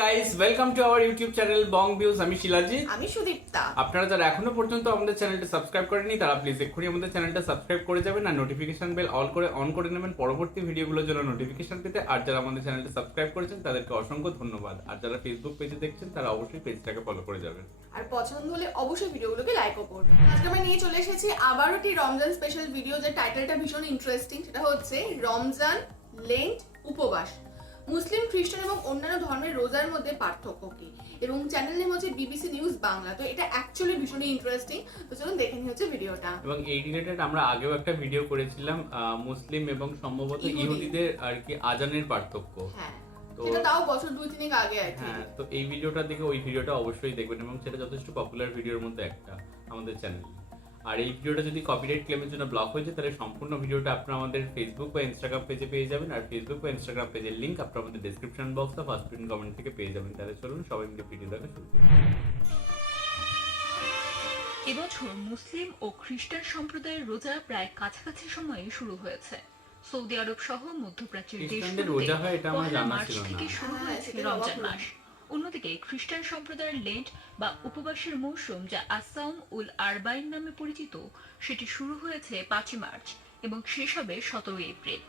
Guys, welcome to our YouTube channel Bong views. আমি শিলাজিৎ। আমি সুদীপ্তা। আপনারা যারা এখনো পর্যন্ত আমাদের চ্যানেলটা সাবস্ক্রাইব করেননি তারা প্লিজ এক্ষুনি আমাদের চ্যানেলটা সাবস্ক্রাইব করে যাবেন আর নোটিফিকেশন বেল অন করে নেবেন পরবর্তী ভিডিওগুলোর জন্য নোটিফিকেশন পেতে। আর যারা আমাদের চ্যানেলটা সাবস্ক্রাইব করেছেন তাদেরকে অসংখ্য ধন্যবাদ। আর যারা ফেসবুক পেজে দেখছেন তারা অবশ্যই পেজটাকে ফলো করে যাবেন আর পছন্দ হলে অবশ্যই ভিডিওগুলোকে লাইকও করবেন। আজকে আমরা নিয়ে চলে এসেছি আবারও একটি রমজান স্পেশাল ভিডিও, যে টাইটেলটা ভীষণ ইন্টারেস্টিং। সেটা হচ্ছে রমজান, লেন্ট, উপবাস, মুসলিম, খ্রিস্টান এবং অন্যান্য ধর্মের রোজার মধ্যে পার্থক্য কি। এবং চ্যানেল নেম হচ্ছে বিবিসি নিউজ বাংলা। তো এটা অ্যাকচুয়ালি ভীষণই ইন্টারেস্টিং। তো চলুন দেখে নিই হচ্ছে ভিডিওটা। এবং এই রিলেটেড আমরা আগেও একটা ভিডিও করেছিলাম মুসলিম এবং সম্ভবত ইহুদিদের আর কি আজানের পার্থক্য। হ্যাঁ, তো সেটা তাও বছর 2-3 আগে আর কি। হ্যাঁ, তো এই ভিডিওটা দেখে ওই ভিডিওটা অবশ্যই দেখবেন এবং সেটা যথেষ্ট পপুলার ভিডিওর মধ্যে একটা আমাদের চ্যানেলে। আর এই ভিডিওটা যদি কপিরাইট ক্লেমের জন্য ব্লক হয়ে যায় তাহলে সম্পূর্ণ ভিডিওটা আপনারা আমাদের ফেসবুক বা ইনস্টাগ্রাম পেজে পেয়ে যাবেন। আর ফেসবুক বা ইনস্টাগ্রাম পেজের লিংক আপনারা আমাদের ডেসক্রিপশন বক্স বা ফার্স্ট পিন কমেন্ট থেকে পেয়ে যাবেন। তাহলে চলুন সবাই মিলে ভিডিও দেখা শুরু করি। এবছর মুসলিম ও খ্রিস্টান সম্প্রদায়ের রোজা প্রায় কাছাকাছি সময়ে শুরু হয়েছে। সৌদি আরব সহ মধ্যপ্রাচ্যের খ্রিস্টানদের রোজা হয় এটা আমার জানা মার্চ ছিল না। থেকে শুরু হ্যাঁ, হয়েছে সেটা রমজান অবাক মাস। অন্যদিকে খ্রিস্টান সম্প্রদায়ের লেন্ট বা উপবাসের মৌসুম, যা আসাউম উল আরবাইন নামে পরিচিত, সেটি শুরু হয়েছে 5 মার্চ এবং শেষ হবে 17 এপ্রিল।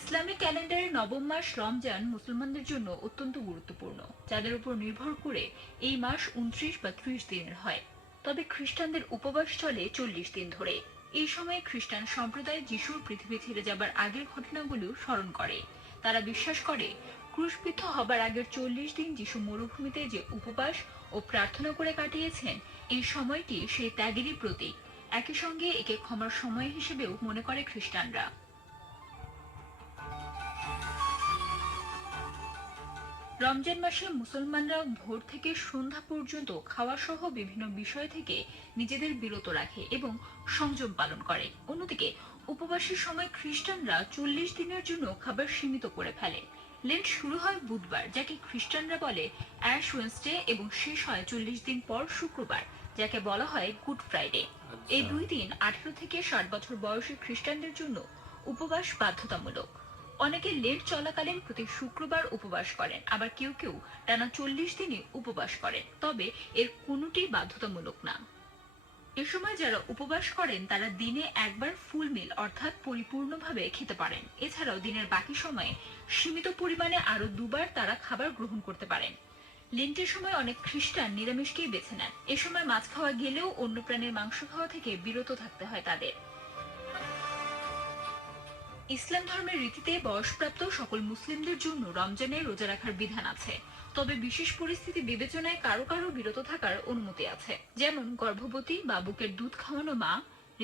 ইসলামিক ক্যালেন্ডারের নবম মাস রমজান মুসলমানদের জন্য অত্যন্ত গুরুত্বপূর্ণ, যাদের উপর নির্ভর করে এই মাস 29 বা 30 দিনের হয়। তবে খ্রিস্টানদের উপবাস চলে 40 দিন ধরে। এই সময়ে খ্রিস্টান সম্প্রদায় যিশুর পৃথিবী ছেড়ে যাবার আগের ঘটনাগুলো স্মরণ করে। তারা বিশ্বাস করে ক্রুশবিদ্ধ হবার আগের 40 দিন যিশু মরুভূমিতে যে উপবাস ও প্রার্থনা করে কাটিয়েছেন, এই সময়টি সেই ত্যাগেরই প্রতীক। একই সঙ্গে একে ক্ষমার সময় হিসেবেও মনে করে খ্রিস্টানরা। রমজান মাসে মুসলমানরা ভোর থেকে সন্ধ্যা পর্যন্ত খাওয়া সহ বিভিন্ন বিষয় থেকে নিজেদের বিরত রাখে এবং সংযম পালন করে। অন্যদিকে উপবাসের সময় খ্রিস্টানরা 40 দিনের জন্য খাবার সীমিত করে ফেলে। লেন্ট শুরু হয় বুধবার, যাকে খ্রিস্টানরা বলে অ্যাশ ওয়েডনেসডে, এবং শেষ হয় 40 দিন পর শুক্রবার, যাকে বলা হয় গুড ফ্রাইডে। এই দুই দিন 18 থেকে 60 বছর বয়সী খ্রিস্টানদের জন্য উপবাস বাধ্যতামূলক। অনেকে লেন্ট চলাকালীন প্রতি শুক্রবার উপবাস করেন, আবার কেউ কেউ টানা 40 দিনই উপবাস করেন। তবে এর কোনোটি বাধ্যতামূলক না। এ সময় যারা উপবাস করেন তারা দিনে একবার ফুল মিল অর্থাৎ পরিপূর্ণভাবে খেতে পারেন। এছাড়াও দিনের বাকি সময়ে সীমিত পরিমাণে আরো দুবার তারা খাবার গ্রহণ করতে পারেন। লেন্টের সময় অনেক খ্রিস্টান নিরামিষকেই বেছে নেন। এ সময় মাছ খাওয়া গেলেও অন্য প্রাণীর মাংস খাওয়া থেকে বিরত থাকতে হয় তাদের। ইসলাম ধর্মের রীতিতে বয়সপ্রাপ্ত সকল মুসলিমদের জন্য রমজানে রোজা রাখার বিধান আছে। তবে বিশেষ পরিস্থিতি বিবেচনায় কারো কারো বিরত থাকার অনুমতি আছে, যেমন গর্ভবতী বা বুকের দুধ খাওয়ানো মা,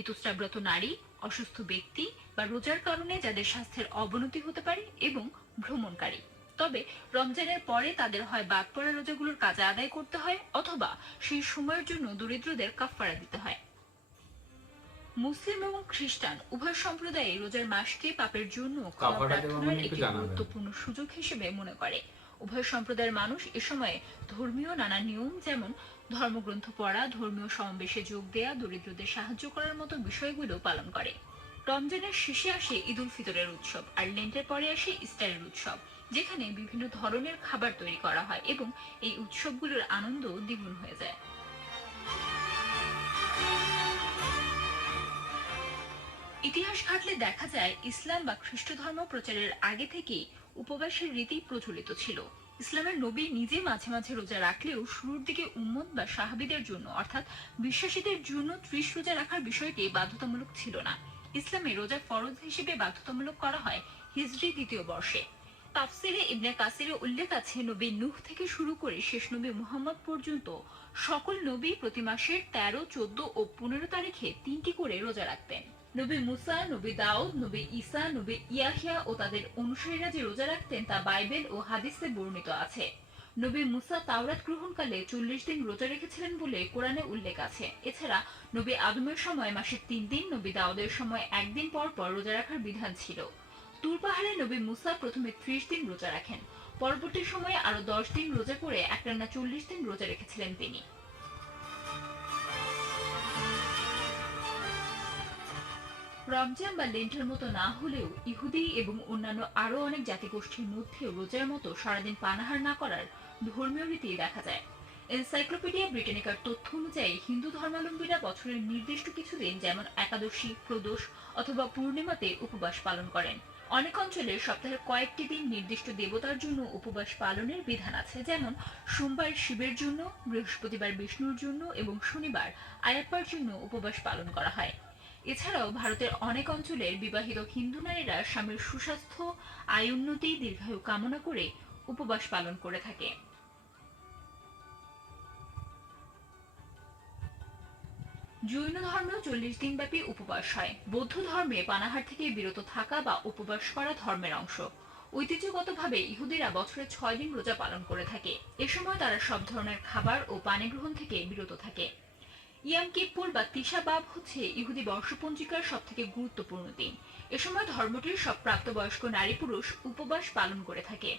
ঋতুস্রাবরত নারী, অসুস্থ ব্যক্তি বা রোজার কারণে যাদের স্বাস্থ্যের অবনতি হতে পারে এবং ভ্রমণকারী। তবে রমজানের পরে তাদের হয় বাদ পড়া রোজাগুলোর কাজা আদায় করতে হয়, অথবা সেই সময়ের জন্য দরিদ্রদের কাফফারা দিতে হয়। মুসলিম এবং খ্রিস্টান উভয় সম্প্রদায় রোজার মাসকে পাপের জন্য ক্ষমা প্রার্থনার একটি গুরুত্বপূর্ণ সুযোগ হিসেবে মনে করে। উভয় সম্প্রদায়ের মানুষ এ সময়ে ধর্মীয় নানা নিয়ম, যেমন ধর্মগ্রন্থ পড়া, ধর্মীয় সমাবেশে যোগ দেয়া, দরিদ্রদের সাহায্য করার মতো বিষয়গুলো পালন করে। রমজানের শেষে আসে ঈদ উল ফিতরের উৎসব, আর লেন্টের পরে আসে ইস্টারের উৎসব, যেখানে বিভিন্ন ধরনের খাবার তৈরি করা হয় এবং এই উৎসবগুলোর আনন্দ দ্বিগুণ হয়ে যায়। ইতিহাস ঘাটলে দেখা যায় ইসলাম বা খ্রিস্ট ধর্ম প্রচারের আগে থেকেই উপবাসের রীতি প্রচলিত ছিল। ইসলামের নবী নিজে মাঝে মাঝে রোজা রাখলেও শুরুর দিকে উম্মত বা সাহাবীদের জন্য অর্থাৎ বিশ্বাসীদের জন্য 30 রোজা রাখার বিষয়টি বাধ্যতামূলক ছিল না। ইসলামে রোজা ফরজ হিসেবে বাধ্যতামূলক করা হয় হিজরি 2য় বর্ষে। তাফসিরে ইবনে কাসিরে উল্লেখ আছে, নবী নূহ থেকে শুরু করে শেষ নবী মুহাম্মদ পর্যন্ত সকল নবী প্রতি মাসের 13, 14 ও 15 তারিখে 3টি করে রোজা রাখতেন। নবী মুসা, নবী দাউদ, নবী ঈসা, নবী ইয়াহিয়া ও তাদের অনুসারীরা যে রোজা রাখতেন তা বাইবেল ও হাদিসে বর্ণিত আছে। নবী মুসা তাওরাত গ্রহণকালে 40 দিন রোজা রেখেছিলেন বলে কোরআনে উল্লেখ আছে। এছাড়া নবী আদমের সময় মাসে 3 দিন, নবী দাউদের সময় 1 দিন পর পর রোজা রাখার বিধান ছিল। তুর পাহাড়ে নবী মুসা প্রথমে 30 দিন রোজা রাখেন, পরবর্তী সময়ে আরো 10 দিন রোজা করে একটানা 40 দিন রোজা রেখেছিলেন তিনি। রমজান বা লেন্টের মতো না হলেও ইহুদি এবং অন্যান্য আরো অনেক জাতিগোষ্ঠীর মধ্যেও রোজার মতো সারাদিন পানাহার না করার ধর্মীয় রীতি দেখা যায়। এনসাইক্লোপিডিয়া ব্রিটানিকার তথ্য অনুযায়ী হিন্দু ধর্মাবলম্বীরা বছরের নির্দিষ্ট কিছু দিন যেমন একাদশী, প্রদোষ অথবা পূর্ণিমাতে উপবাস পালন করেন। অনেক অঞ্চলে সপ্তাহের কয়েকটি দিন নির্দিষ্ট দেবতার জন্য উপবাস পালনের বিধান আছে, যেমন সোমবার শিবের জন্য, বৃহস্পতিবার বিষ্ণুর জন্য এবং শনিবার আয়াপ্পার জন্য উপবাস পালন করা হয়। এছাড়াও ভারতের অনেক অঞ্চলের বিবাহিত হিন্দু নারীরা স্বামীর সুস্বাস্থ্য, আয় উন্নতি, দীর্ঘায়ু কামনা করে উপবাস পালন করে থাকে। জৈন ধর্মে 40 দিনব্যাপী উপবাস হয়। বৌদ্ধ ধর্মে পানাহার থেকে বিরত থাকা বা উপবাস করা ধর্মের অংশ। ঐতিহ্যগতভাবে ইহুদিরা বছরে 6 দিন রোজা পালন করে থাকে। এ সময় তারা সব ধরনের খাবার ও পানি গ্রহণ থেকে বিরত থাকে। ইয়াম কিপ্পুর বা তিশা বাব হচ্ছে ইহুদি বর্ষপঞ্জিকার সবথেকে গুরুত্বপূর্ণ দিন। এ সময় ধর্মটির সব প্রাপ্তবয়স্ক নারী পুরুষ উপবাস পালন করে থাকে।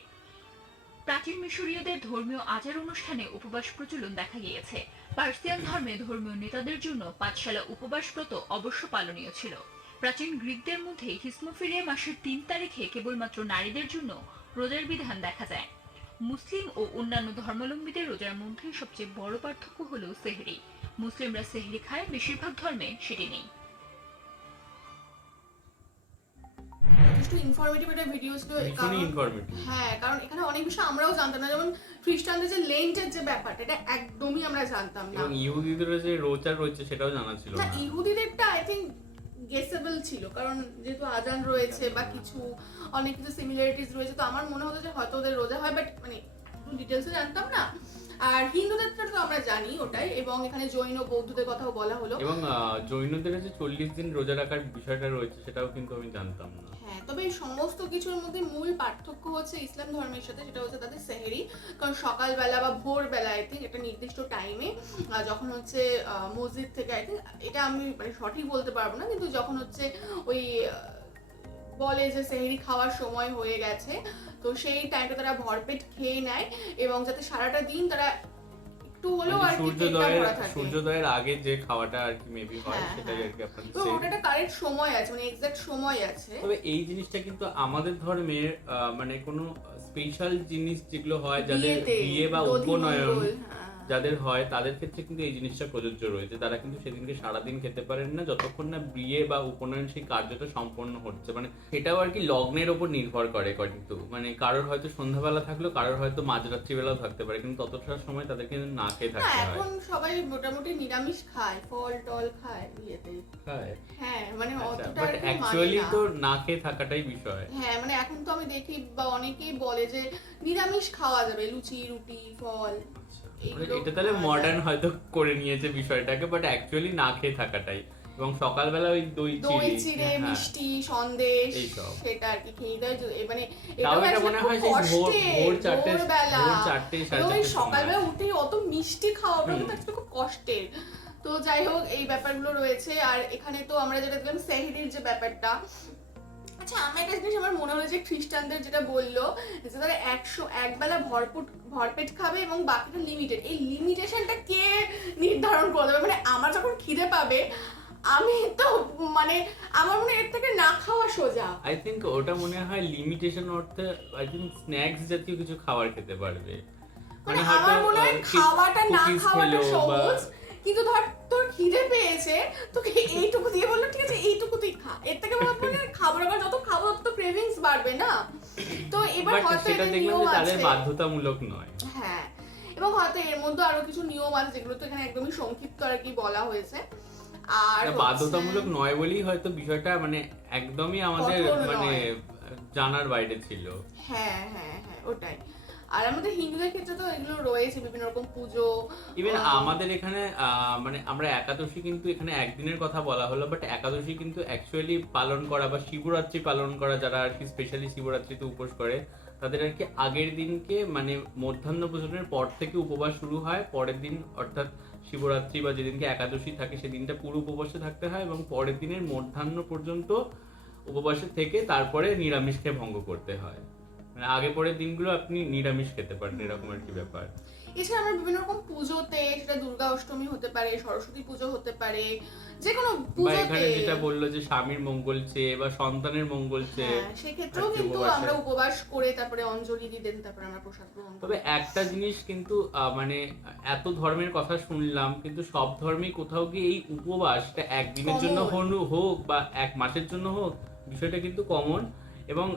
প্রাচীন মিশরীয়দের ধর্মীয় আচার অনুষ্ঠানে উপবাস প্রচলন দেখা গিয়েছে। পার্সিয়ান ধর্মে ধর্মীয় নেতাদের জন্য পাঁচশালা উপবাস ব্রত অবশ্য পালনীয় ছিল। প্রাচীন গ্রিকদের মধ্যে হিসমোফিলিয়া মাসের 3 তারিখে কেবলমাত্র নারীদের জন্য রোজার বিধান দেখা যায়। মুসলিম ও অন্যান্য ধর্মাবলম্বীদের রোজার মধ্যে সবচেয়ে বড় পার্থক্য হল সেহরি। মুসলিমরা সেহরি খায়, বেশিরভাগ ধর্মে সেটি নেই। যথেষ্ট ইনফরমেটিভ একটা ভিডিও ছিল, ভীষণই ইনফরমেটিভ। হ্যাঁ, কারণ এখানে অনেক বিষয় আমরাও জানতাম না, যেমন খ্রিস্টানদের যে লেন্টের যে ব্যাপারটা, এটা একদমই আমরা জানতাম না। এবং ইহুদিদের যে রোজা রয়েছে সেটাও জানা ছিল না, না। ইহুদিদেরটা আই থিংক গেসেবল ছিল, কারণ যেহেতু আজান রয়েছে বা কিছু অনেক কিছু সিমিলারিটিস রয়েছে, তো আমার মনে হতো যে হয়তো ওদের রোজা হয়, বাট মানে ডিটেলসে জানতাম না। আর হিন্দুদের তো আমরা জানি ওটাই, এবং এখানে জৈন ও বৌদ্ধদের কথাও বলা হলো। এবং জৈনদের যে 40 দিন রোজা রাখার বিষয়টা রয়েছে সেটাও কিন্তু আমি জানতাম না। হ্যাঁ, তবে এই সমস্ত কিছুর মধ্যে মূল পার্থক্য হচ্ছে ইসলাম ধর্মের সাথে, সেটা হচ্ছে তাদের সেহরি। কারণ সকালবেলা বা ভোরবেলা আই থিঙ্ক একটা নির্দিষ্ট টাইমে, যখন হচ্ছে মসজিদ থেকে আই থিঙ্ক, এটা আমি মানে সঠিক বলতে পারবো না, কিন্তু যখন হচ্ছে ওই বলে যে সেহরি খাওয়ার সময় হয়ে গেছে, তো সেই টাইমটা তারা ভরপেট খেয়ে নেয়, এবং যাতে সারাটা দিন তারা একটু হলেও আর কি পেটটা ভরা থাকে। সূর্যোদয়ের আগে যে খাওয়াটা আর কি মেবি হয়, হ্যাঁ, সেটাই হ্যাঁ। আর কি আপনাদের তো ওটা একটা কারেক্ট সময় আছে, মানে এক্সাক্ট সময় আছে। তবে এই জিনিসটা কিন্তু আমাদের ধর্মের মানে কোনো স্পেশাল জিনিস যেগুলো হয়, যাদের বিয়ে বা উপনয়ন যাদের হয়, তাদের ক্ষেত্রে কিন্তু এই জিনিসটা প্রযোজ্য রয়েছে। তারা কিন্তু সেদিনকে সারাদিন খেতে পারেন না যতক্ষণ না বিয়ে বা উপনয়ন সেই কার্যটা সম্পন্ন হচ্ছে। মানে এটাও আর কি লগ্নের ওপর নির্ভর করে, কিন্তু মানে কারোর হয়তো সন্ধ্যাবেলা থাকলো, কারোর হয়তো মাঝরাত্রি বেলাও থাকতে পারে, কিন্তু ততটা সময় তাদেরকে না খেয়ে থাকতে হয়। এখন সবাই মোটামুটি নিরামিষ খায়, ফল টল খায় বিয়েতে। হ্যাঁ, মানে অতটা বাট অ্যাকচুয়ালি তো না খেয়ে থাকাটাই বিষয়। হ্যাঁ, মানে এখন তো আমি দেখি বা অনেকেই বলে যে নিরামিষ খাওয়া যাবে, লুচি, রুটি, ফল। এটা তাহলে মডার্ন হয়তো করে নিয়েছে বিষয়টাকে, বাট অ্যাকচুয়ালি না খেয়ে থাকাটাই। এবং সকালবেলা ওই দই চিড়ে, মিষ্টি, সন্দেশ, সেটা আর কি খেয়ে দেয়। মানে এটা মনে হয় সেই ভোর 4টে সকালবেলা উঠে অত মিষ্টি খাওয়া কিন্তু খুব কষ্টের। তো যাই হোক, এই ব্যাপারগুলো রয়েছে। আর এখানে তো আমরা যেটা দেখলাম সেহরির যে ব্যাপারটা, আচ্ছা আমার একটা জিনিস আমার মনে হলো যে খ্রিস্টানদের যেটা বললো যে তারা একবেলা ভরপেট খাবে এবং বাকিটা লিমিটেড, এই লিমিটেশনটা কে নির্ধারণ করে দেবে? মানে আমার যখন খিদে পাবে, আমি তো মানে আমার মনে এর থেকে না খাওয়া সোজা। আই থিংক ওটা মনে হয় লিমিটেশন অর্থে আই থিংক স্ন্যাক্স জাতীয় কিছু খাবার খেতে পারবে। মানে আমার মনে হয় খাওয়াটা না খাওয়াটা সহজ, কিন্তু ধর তোর খিদে পেয়েছে, তোকে এইটুকু দিয়ে বললো ঠিক আছে এইটুকু তুই খা, এর থেকে মানে খাবার যত খাবো তত ক্রেভিংস বাড়বে না। তো এবার হয়তো এটা দেখলাম যে তাদের বাধ্যতামূলক নয়। হ্যাঁ, এবং হয়তো এর মধ্যে আরো কিছু নিয়ম আছে যেগুলো তো এখানে একদমই সংক্ষিপ্ত আর কি বলা হয়েছে। আর বাধ্যতামূলক নয় বলেই হয়তো বিষয়টা মানে একদমই আমাদের মানে জানার বাইরে ছিল। হ্যাঁ হ্যাঁ হ্যাঁ, ওটাই। আর আমাদের হিন্দুদের ক্ষেত্রে তো এগুলো রয়েছে, বিভিন্ন রকম পুজো। ইভেন আমাদের এখানে মানে আমরা একাদশী কিন্তু এখানে একদিনের কথা বলা হলো, বাট একাদশী কিন্তু অ্যাকচুয়ালি পালন করা বা শিবরাত্রি পালন করা, যারা আর কি স্পেশালি শিবরাত্রিতে উপোস করে, তাদের আর কি আগের দিনকে মানে মধ্যাহ্ন ভোজনের পর থেকে উপবাস শুরু হয়। পরের দিন অর্থাৎ শিবরাত্রি বা যেদিনকে একাদশী থাকে সেদিনটা পুরো উপবাসে থাকতে হয়, এবং পরের দিনের মধ্যাহ্ন পর্যন্ত উপবাসে থেকে তারপরে নিরামিষ খেয়ে ভঙ্গ করতে হয়। মানে আগে পরের দিনগুলো আপনি নিরামিষ খেতে পারেন, এরকম আর কি ব্যাপার। এছাড়া আমরা বিভিন্ন রকম পুজোতে, সেটা দুর্গা অষ্টমী হতে পারে, সরস্বতী পুজো হতে পারে, যে কোনো বা পুজোতে, এখানে যেটা বললো যে স্বামীর মঙ্গল চেয়ে বা সন্তানের মঙ্গল চেয়ে, হ্যাঁ সেক্ষেত্রেও আজকে কিন্তু উপবাসে। আমরা উপবাস করে তারপরে অঞ্জলি দিয়ে দেন, তারপরে আমরা প্রসাদ গ্রহণ করি। তবে একটা জিনিস কিন্তু মানে এত ধর্মের কথা শুনলাম, কিন্তু সব ধর্মেই কোথাও কি এই উপবাসটা একদিনের জন্য Common। হোক বা এক মাসের জন্য হোক, বিষয়টা কিন্তু কমন। এবং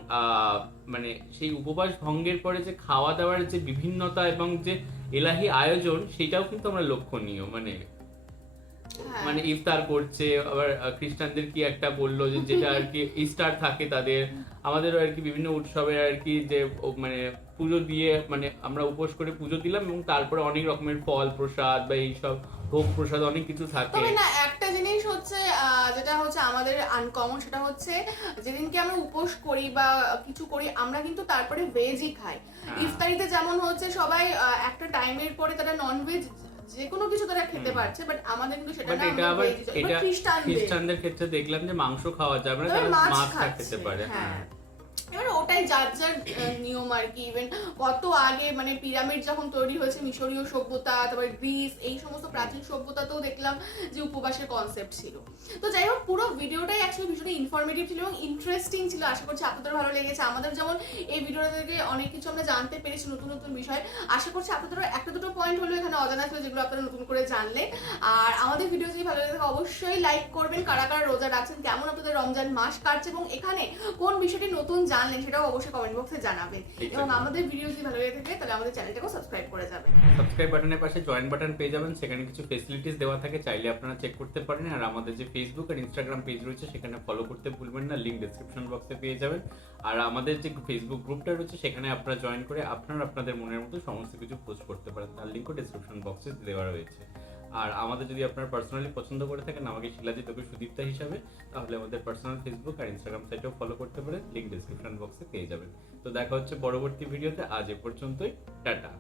মানে সেই উপবাস ভঙ্গের পরে যে খাওয়া দাওয়ার যে বিভিন্নতা এবং যে এলাহি আয়োজন, সেটাও কিন্তু আমরা লক্ষণীয়। মানে হ্যাঁ। মানে ইফতার করছে, আবার খ্রিস্টানদের কি একটা বললো যে যেটা আর কি ইস্টার থাকে তাদের, আমাদেরও আর কি বিভিন্ন উৎসবের আর কি যে মানে পুজো দিয়ে, মানে আমরা উপোস করে পুজো দিলাম এবং তারপরে অনেক রকমের ফল প্রসাদ বা এইসব ভোগ প্রসাদ অনেক কিছু থাকে। তবে না, একটা জিনিস হচ্ছে যেটা হচ্ছে আমাদের আনকমন, সেটা হচ্ছে যেদিনকে আমরা উপোস করি বা কিছু করি, আমরা কিন্তু তারপরে ভেজই খাই। হ্যাঁ। ইফতারিতে যেমন হচ্ছে সবাই একটা টাইমের পরে তারা ননভেজ যে কোনো কিছু তারা খেতে পারছে, বাট আমাদের কিন্তু সেটা বাট না, এটা আমরা আবার veg। এটা এবার খ্রিস্টানদের ক্ষেত্রে দেখলাম যে মাংস খাওয়া যাবে না, তবে তারা মাছ মাছটা খাচ্ছে, খেতে পারে। হ্যাঁ। হ্যাঁ। এবার ওটাই যার যার নিয়ম আর কি। ইভেন কত আগে মানে পিরামিড যখন তৈরি হয়েছে, মিশরীয় সভ্যতা, তারপর গ্রিস, এই সমস্ত প্রাচীন সভ্যতাতেও দেখলাম যে উপবাসের কনসেপ্ট ছিল। তো যাই হোক, পুরো ভিডিওটাই অ্যাকচুয়ালি ভীষণ ইনফরমেটিভ ছিল এবং ইন্টারেস্টিং ছিল। আশা করছি আপনাদের ভালো লেগেছে। আমাদের যেমন এই ভিডিওটা থেকে অনেক কিছু আমরা জানতে পেরেছি, নতুন নতুন বিষয়। আশা করছি আপনাদেরও একটা দুটো পয়েন্ট হলো এখানে অজানা ছিল, যেগুলো আপনারা নতুন করে জানলেন। আর আমাদের ভিডিও যদি ভালো লেগে থাকে অবশ্যই লাইক করবেন। কারা কারা রোজা রাখছেন, কেমন আপনাদের রমজান মাস কাটছে এবং এখানে কোন বিষয়টি নতুন জানলেন সেটাও অবশ্যই কমেন্ট বক্সে জানাবেন। এবং আমাদের ভিডিও যদি ভালো লেগে থাকে তাহলে আমাদের চ্যানেলটাকেও সাবস্ক্রাইব করে যাবেন। সাবস্ক্রাইব বাটনের পাশে জয়েন বাটন পেয়ে যাবেন, সেখানে কিছু ফেসিলিটিস দেওয়া থাকে, চাইলে আপনারা চেক করতে পারেন। আর আমাদের যে ফেসবুক আর ইনস্টাগ্রাম পেজ রয়েছে সেখানে ফলো করতে ভুলবেন না, লিংক ডেসক্রিপশন বক্সে পেয়ে যাবেন। আর আমাদের যে ফেসবুক গ্রুপটা রয়েছে সেখানে আপনারা জয়েন করে আপনারা আপনাদের মনের মতো সমস্ত কিছু পোস্ট করতে পারেন, তার লিংকও ডেসক্রিপশন বক্সে দেওয়া রয়েছে। আর আমাদের যদি আপনারা পার্সোনালি পছন্দ করে থাকেন আমাকে শিলাজিৎ ওকে সুদীপ্তা হিসাবে, তাহলে আমাদের পার্সোনাল ফেসবুক আর ইনস্টাগ্রাম সাইটেও ফলো করতে পারেন, লিংক ডেসক্রিপশন বক্সে পেয়ে যাবেন। তো দেখা হচ্ছে পরবর্তী ভিডিওতে, আজ এ পর্যন্তই, টাটা।